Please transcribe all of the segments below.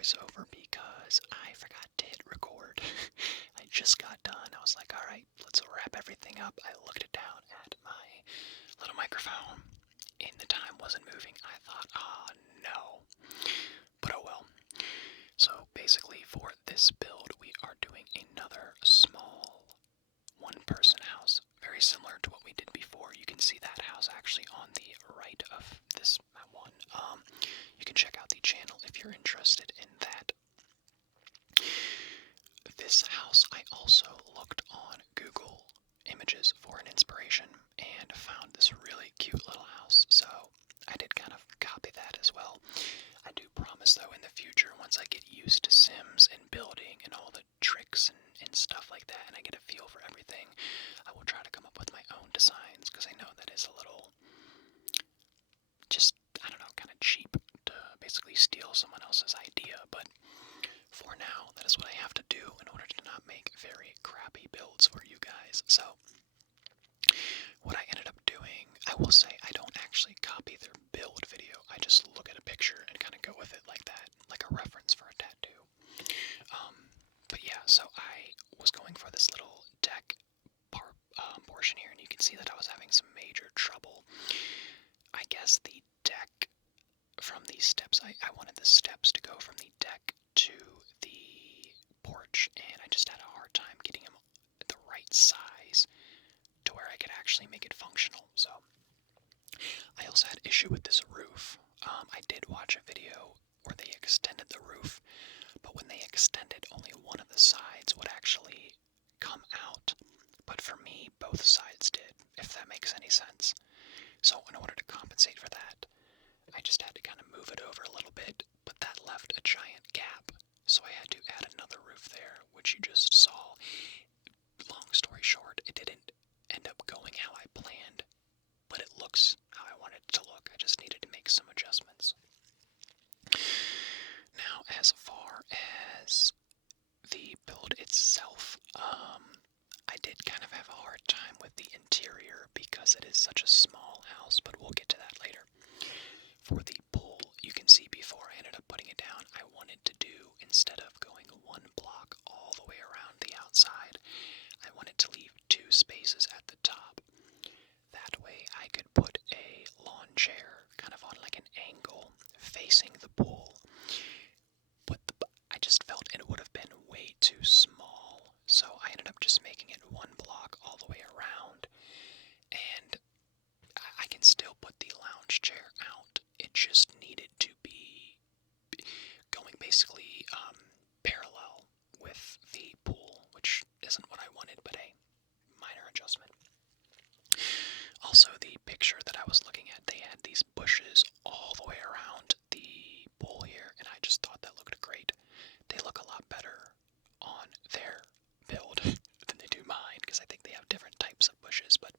voiceover because I forgot to hit record. I just got done. I was like, alright, let's wrap everything up. I looked down at my little microphone and the time wasn't moving. I thought, oh no. But oh well. So basically for this build, we are doing another small one-person house, very similar to what we did before. You can see that house actually on the right of this one. You can check out the channel if you're interested in that. This house, I also looked on Google Images for an inspiration and found this really cute little house, so I did kind of copy that as well. I do promise though in the future, once I get used to Sims and building and all the tricks and stuff like that, and I get a feel for everything, I will try to come up with my own designs, because I know that is a little, just, I don't know, kind of cheap to basically steal someone else's idea, but for now, that is what I have to do in order to not make very crappy builds for you guys. So, what I ended up doing, I will say I don't actually copy their build video. I just look at a picture and kind of go with it like that, like a reference for a tattoo. But yeah, so I was going for this little deck portion here, and you can see that I was having some major trouble. I guess the deck from these steps, I wanted the steps to go from the deck to the porch, and I just had a hard time getting them the right size to where I could actually make it functional. So I also had issue with this roof. I did watch a video where they extended the roof, but when they extended, only one of the sides would actually come out. But for me, both sides did, if that makes any sense. So in order to compensate for that, I just had to kind of move it over a little bit, but that left a giant gap. So I had to add another roof there, which you just saw. Long story short, it didn't end up going how I planned, but it looks how I wanted it to look. I just needed to make some adjustments. Now, as far as the build itself, I did kind of have a hard time with the interior because it is such a small house, but we'll get to that later. For the pool, you can see before I ended up putting it down, I wanted to do, instead of going one block all the way around the outside, I wanted to leave two spaces at the top. That way I could put a lawn chair kind of on like an angle facing the pool. But I just felt it would have been way too small, so I ended up just making it one block all the way around, and I can still put the lounge chair out. It just needed to be going basically parallel with the pool, which isn't what I wanted, but a minor adjustment. Also, the picture that I was looking at, they had these bushes all the way around the pool here, and I just thought that looked great. They look a lot better on their build than they do mine, because I think they have different types of bushes, but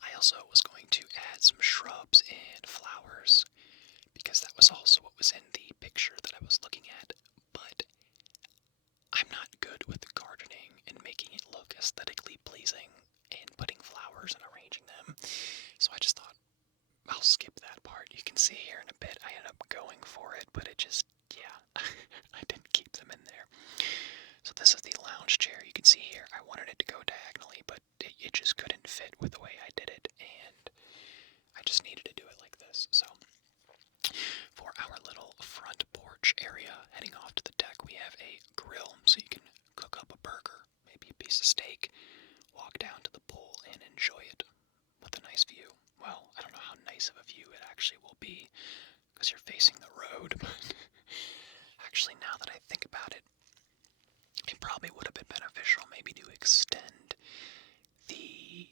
I also was going to add some shrubs and flowers, because that was also what was in the picture that I was looking at, but I'm not good with gardening and making it look aesthetically pleasing and putting flowers and arranging them, so I just thought, I'll skip that part. You can see here in a bit I ended up going for it, but it just, yeah, I didn't keep them in there. So this is the lounge chair. You can see here I wanted it to go diagonally, but it just couldn't fit with the way I did it, and I just needed to do it like this. So for our little front porch area heading off to the deck, we have a grill, so you can cook up a burger, maybe a piece of steak, walk down to the pool and enjoy it with a nice view. Well, I don't know how nice of a view it actually will be, because you're facing the road, but actually now that I think about it, it probably would have been beneficial maybe to extend the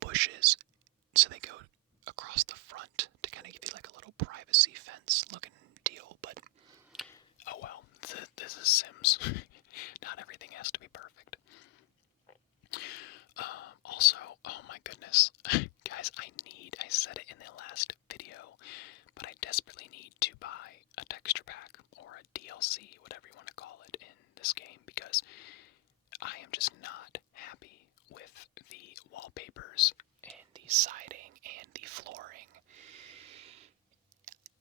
bushes so they go across the front to kind of give you like a little privacy fence looking deal, but oh well, this is Sims. Not everything has to be perfect. Also, oh my goodness, guys, I said it in the last video, but I desperately need to buy a texture pack or a DLC, whatever you want to call it, in this game, because I am just not happy with the wallpapers and the siding and the flooring.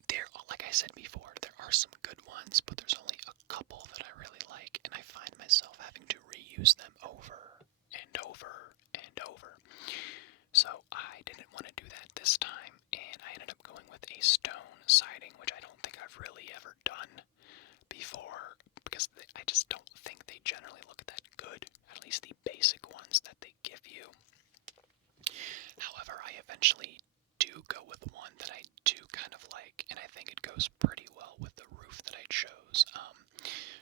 They're, like like I said before, there are some good ones, but there's only a couple that I really like, and I find myself having to reuse them over and over and over. So I didn't want to do that this time, and I ended up going with a stone siding, which I don't think I've really ever done before, because I just don't think they generally look that good, at least the basic ones that they give you. However, I eventually do go with one that I do kind of like, and I think it goes pretty well with the roof that I chose.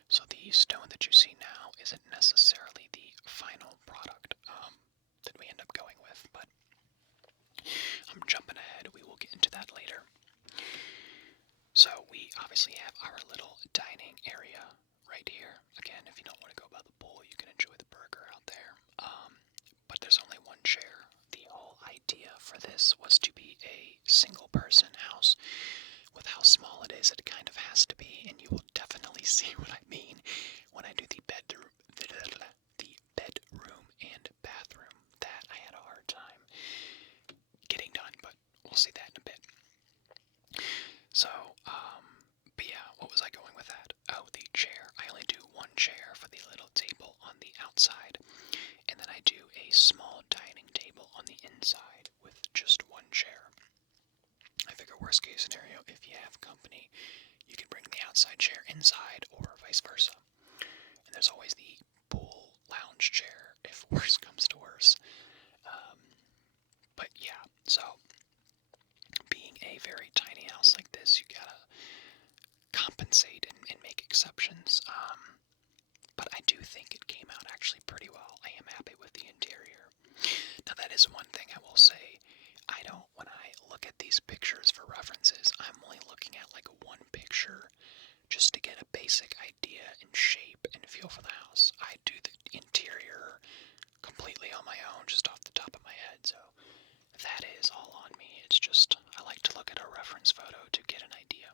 So the stone that you see now isn't necessarily the final product that we end up going with, but I'm jumping ahead. We will get into that later. So we obviously have our little dining area right here. Again, if you don't want to go by the pool, you can enjoy the burger out there. But there's only one chair. The whole idea for this was to be a single-person house. With how small it is, it kind of has to be, and you will definitely see what I mean when I do the bedroom and bathroom. That I had a hard time getting done, but we'll see that in a bit. So, but yeah, what was I going with that? Oh, the chair. I only do one chair for the little table on the outside, and then I do a small dining table on the inside with just one chair. I figure worst case scenario, if you have company, you can bring the outside chair inside or vice versa. And there's always the pool lounge chair if worse comes to worse. But yeah, so being a very tiny house like this, you gotta compensate and make exceptions. But I do think it came out actually pretty well. I am happy with the interior. Now that is one thing I will say. When I look at these pictures for references, I'm only looking at like one picture just to get a basic idea and shape and feel for the house. I do the interior completely on my own, just off the top of my head, so that is all on me. It's just, I like to look at a reference photo to get an idea,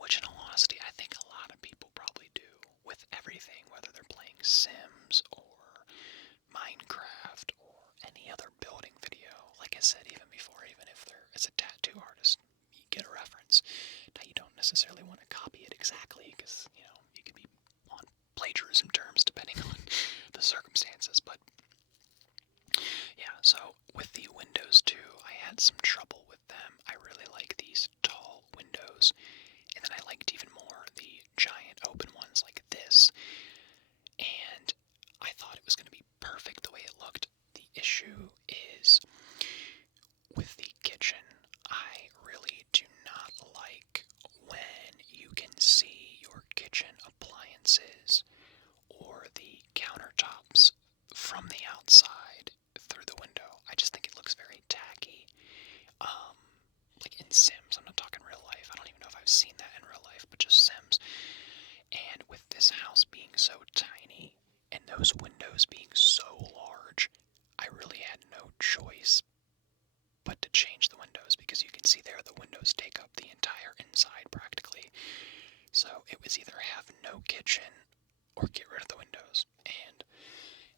which in all honesty, I think a lot of people probably do with everything, whether they're playing Sims or Minecraft or any other building video. Like I said even before, even if there is a tattoo artist, you get a reference. Now you don't necessarily want to copy it exactly because, you could be on plagiarism terms depending on the circumstances, but yeah, so with the windows too, I had some trouble with them. I really like these tall windows, and then I liked even more the giant open ones like this, and I thought it was going to be perfect the way it looked. The issue is with the kitchen. I really do not like when you can see your kitchen appliances or the countertops from the outside through the window. I just think it looks very tacky. Like in Sims, I'm not talking real life. I don't even know if I've seen that in real life, but just Sims. And with this house being so tiny and those windows being so large, I really had no choice but to change the windows, because you can see there the windows take up the entire inside practically. So it was either have no kitchen or get rid of the windows. And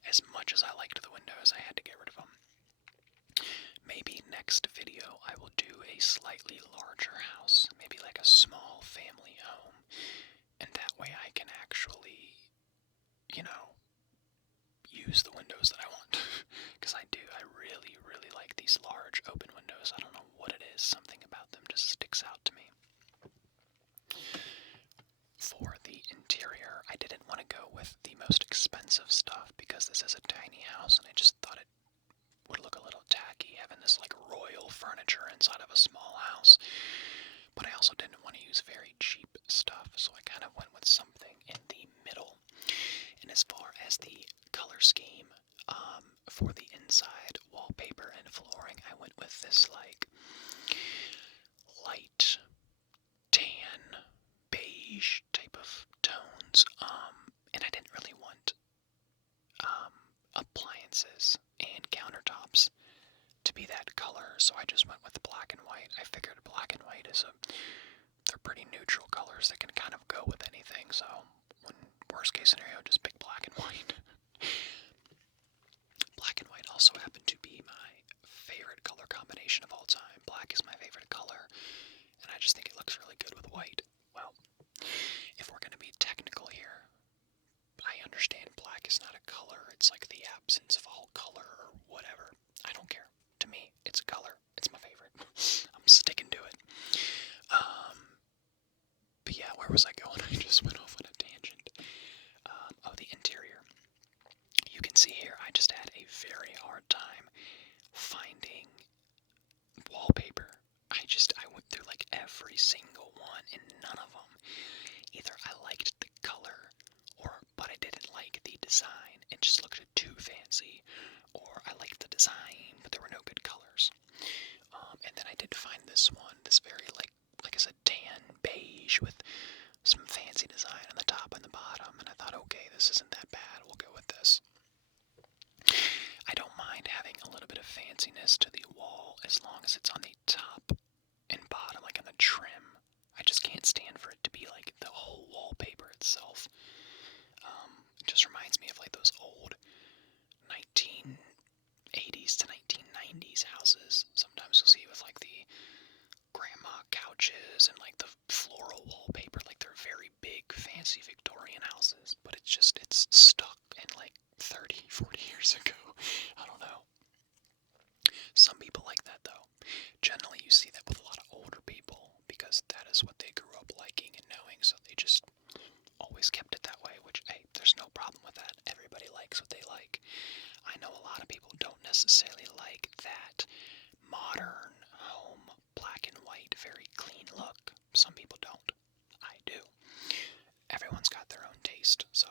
as much as I liked the windows, I had to get rid of them. Maybe next video I will do a slightly larger house, maybe like a small family home, and that way I can actually, use the windows that I want. Because I really, really like these large open windows. I don't know what it is, something about them just sticks out to me. For the interior, I didn't want to go with the most expensive stuff because this is a tiny house and I just thought it would look a little tacky having this like royal furniture inside of a small house. But I also didn't want to use very cheap stuff, so I kind of went with something in the middle. And as far as the color scheme, for the inside wallpaper and flooring, I went with this like light tan beige type of tones, and I didn't really want appliances and countertops to be that color, so I just went with black and white. I figured black and white they're pretty neutral colors that can kind of go with anything, so when worst case scenario, just pick black and white. Black and white also happen to be my favorite color combination of all time. Black is my favorite color, and I just think it looks really good with white. absence of all color or whatever. I don't care. To me, it's a color. It's my favorite. I'm sticking to it. But yeah, where was I going? I just went off on a tangent. Of the interior. You can see here, I just had a very hard time finding wallpaper. I went through like every single one, and none of them. Either I liked the color, but I didn't like the design. It just looked too fancy. Or I liked the design, but there were no good colors. And then I did find this one, this very like I said, tan beige with some fancy design on the top and the bottom, and I thought, okay, this isn't that bad, we'll go with this. I don't mind having a little bit of fanciness to the wall as long as it's on the top and bottom, like on the trim. I just can't stand for it to be like the whole wallpaper itself. It just reminds me of like those old 1980s to 1990s houses. Sometimes you'll see with like the grandma couches and like the floral wallpaper, like they're very big, fancy Victorian houses, but it's stuck in like 30, 40 years ago. I don't know. Some people like that though. Generally you see that with a lot of older people because that is what they grew up liking and knowing, so they just always kept it that way, which, hey, there's no problem with that. Everybody likes what they like. I know a lot of people don't necessarily like that modern home, black and white, very clean look. Some people don't. I do. Everyone's got their own taste, so.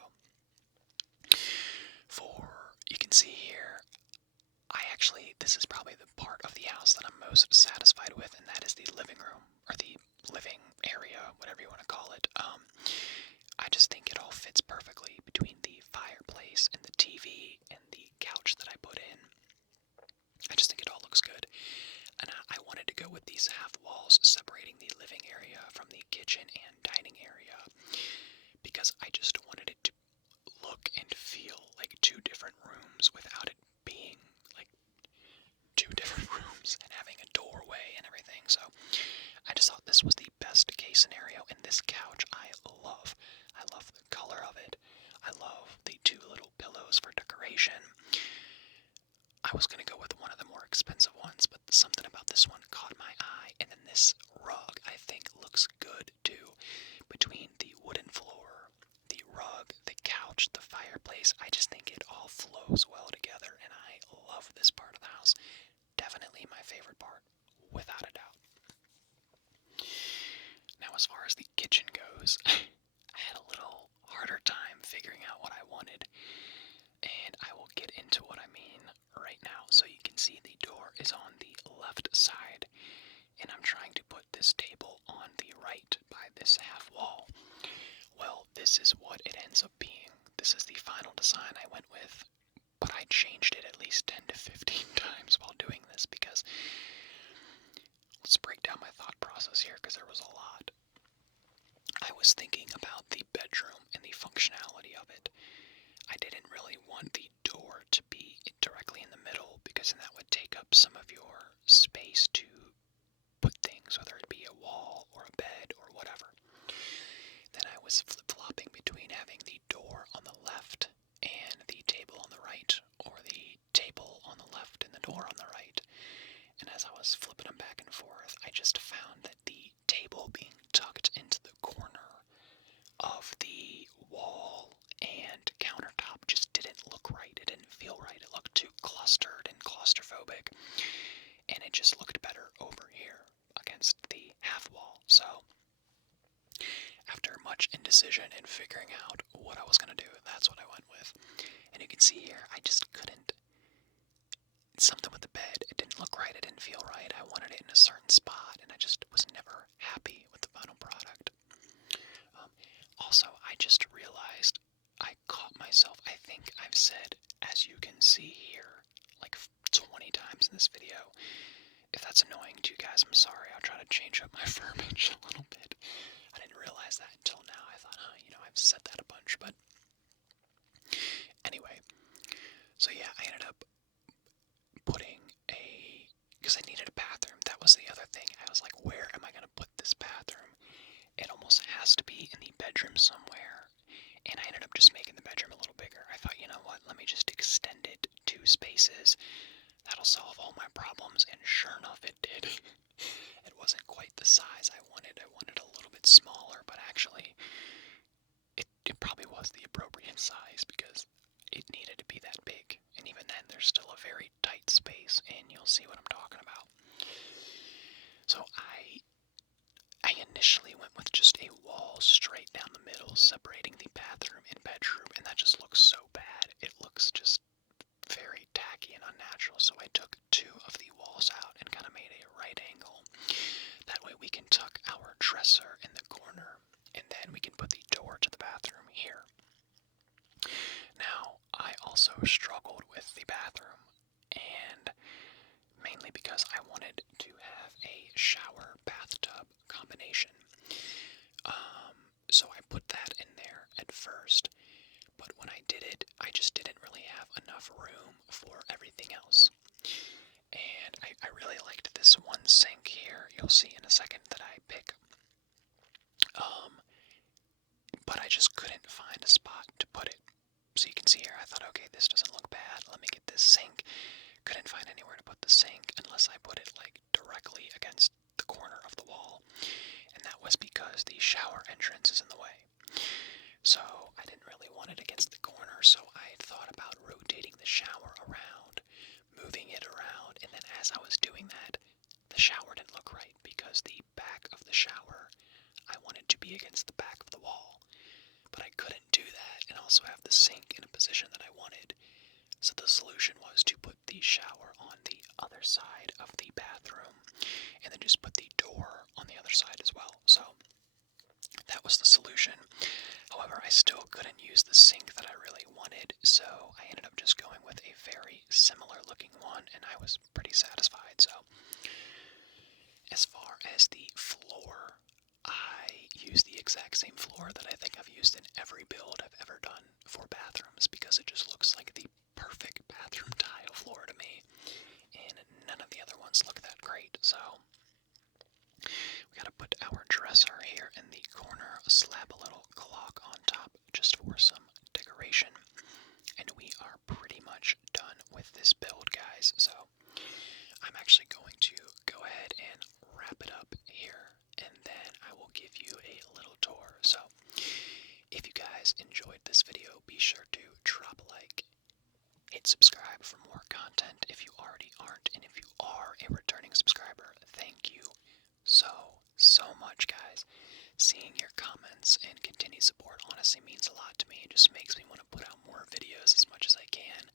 You can see here, this is probably the part of the house that I'm most satisfied with, and that is the living room, or the living area, whatever you want to call it. I just think it all fits perfectly between the fireplace and the TV and the couch that I put in. I just think it all looks good. And I wanted to go with these half walls separating the living area from the kitchen and dining area because I just wanted it to look and feel like two different rooms without it being like two different rooms and having a doorway and everything. So I just thought this was the best case scenario, and this couch I love. I love the color of it. I love the two little pillows for decoration. I was going to go with one of the more expensive ones, but something about this one caught my eye, and then this rug I think looks good too. Between the wooden floor, the rug, the couch, the fireplace, I just think it all flows well together, and I love this part of the house. Definitely my favorite part, without a doubt. Now as far as the kitchen goes, I had a little harder time figuring out what I wanted, and I will get into what I mean right now. So you can see the door is on the left side, and I'm trying to put this table on the right by this half wall. Well, this is what it ends up being. This is the final design I went with, but I changed it at least 10 to 15 times while doing this because let's break down my thought process here because there was a lot. I was thinking about the bedroom and the functionality of it. I didn't really want the door to be directly in the middle because then that would take up some of your space to put things, whether it be a wall or a bed or whatever. Then I was flip-flopping between having the door on the left and the table on the right, or the table on the left and the door on the right. And as I was flipping them back and forth, I just found that the table being tucked into the corner of the wall and countertop just didn't look right. It didn't feel right. It looked too clustered and claustrophobic, and it just looked better over here against the half wall. So after much indecision and figuring out what I was going to do, that's what I went with. And you can see here, I just couldn't. Something with the bed, it didn't look right, it didn't feel right. I wanted it in a certain spot, and I just was never happy with the final product. Also, I just realized I caught myself. I think I've said, as you can see here, like 20 times in this video. If that's annoying to you guys, I'm sorry. I'll try to change up my verbiage a little bit. I didn't realize that until now. I thought, I've said that a bunch, but anyway. So yeah, I ended up because I needed a bathroom. That was the other thing. I was like, where am I going to put this bathroom? It almost has to be in the bedroom somewhere. And I ended up just making the bedroom a little bigger. I thought, you know what, let me just extend it pieces. That'll solve all my problems, and sure enough, it did. It wasn't quite the size I wanted. I wanted a little bit smaller, but actually, it probably was the appropriate size because it needed to be that big. And even then, there's still a very tight space, and you'll see what I'm talking about. So I initially went with just a wall straight down the middle, separating the bathroom and bedroom, and that just looks so bad. It looks just very tacky and unnatural, so I took two of the walls out and kind of made a right angle. That way we can tuck our dresser in the corner, and then we can put the door to the bathroom here. Now, I also struggled with the bathroom, and mainly because I wanted to have a shower bathtub combination. So I put that in there at first, but when I did it, I just didn't really have enough room for everything else. And I really liked this one sink here. You'll see in a second that I pick. But I just couldn't find a spot to put it. So you can see here, I thought, okay, this doesn't look bad. Let me get this sink. Couldn't find anywhere to put the sink unless I put it like directly against the corner of the wall. And that was because the shower entrance is in the way. So I didn't really want it against the corner, so I thought about rotating the shower around, moving it around, and then as I was doing that, the shower didn't look right because the back of the shower, I wanted to be against the back of the wall. But I couldn't do that and also have the sink in a position that I wanted. So the solution was to put the shower on the other side of the bathroom and then just put the door on the other side as well. So that was the solution. However, I still couldn't use the sink that I really wanted, so I ended up just going with a very similar looking one, and I was pretty satisfied. So as far as the floor, I use the exact same floor that I think I've used in every build I've ever done for bathrooms because it just looks like the perfect bathroom tile floor to me, and none of the other ones look that great. So we gotta put our dresser here in the corner, slap a little clock on top just for some decoration, and we are pretty much done with this build, guys. So I'm actually going to go ahead and wrap it up here, and then I will give you a little tour. So if you guys enjoyed this video, be sure to drop a like, hit subscribe for more content if you already aren't, and if you are a returning subscriber, thank you so much, guys. Seeing your comments and continued support honestly means a lot to me. It just makes me want to put out more videos as much as I can.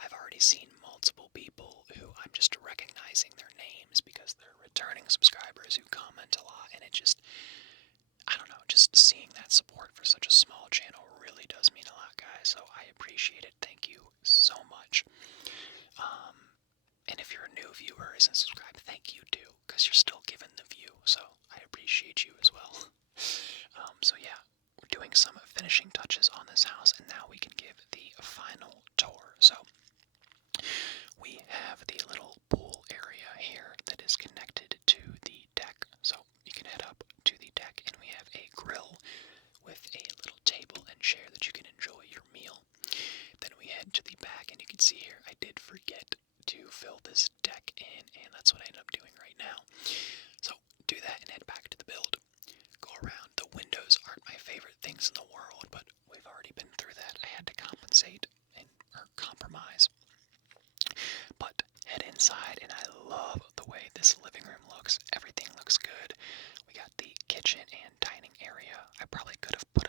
I've already seen multiple people who I'm just recognizing their names because they're returning subscribers who comment a lot, and it just, I don't know, just seeing that support for such a small channel really does mean a lot, guys. So I appreciate it. Thank you so much. And if you're a new viewer who isn't subscribed, thank you too, because you're still given the view, so I appreciate you as well. So yeah, we're doing some finishing touches on this house, and now we can give the final tour. So we have the little pool area here that is connected to the deck, so you can head up to the deck, and we have a grill with a little table and chair that you can enjoy your meal. Then we head to the back, and you can see here, I did forget to fill this deck in, and that's what I ended up doing right now. So do that and head back to the build. Go around. The windows aren't my favorite things in the world, but we've already been through that. I had to compensate or compromise. But head inside, and I love the way this living room looks. Everything looks good. We got the kitchen and dining area. I probably could have put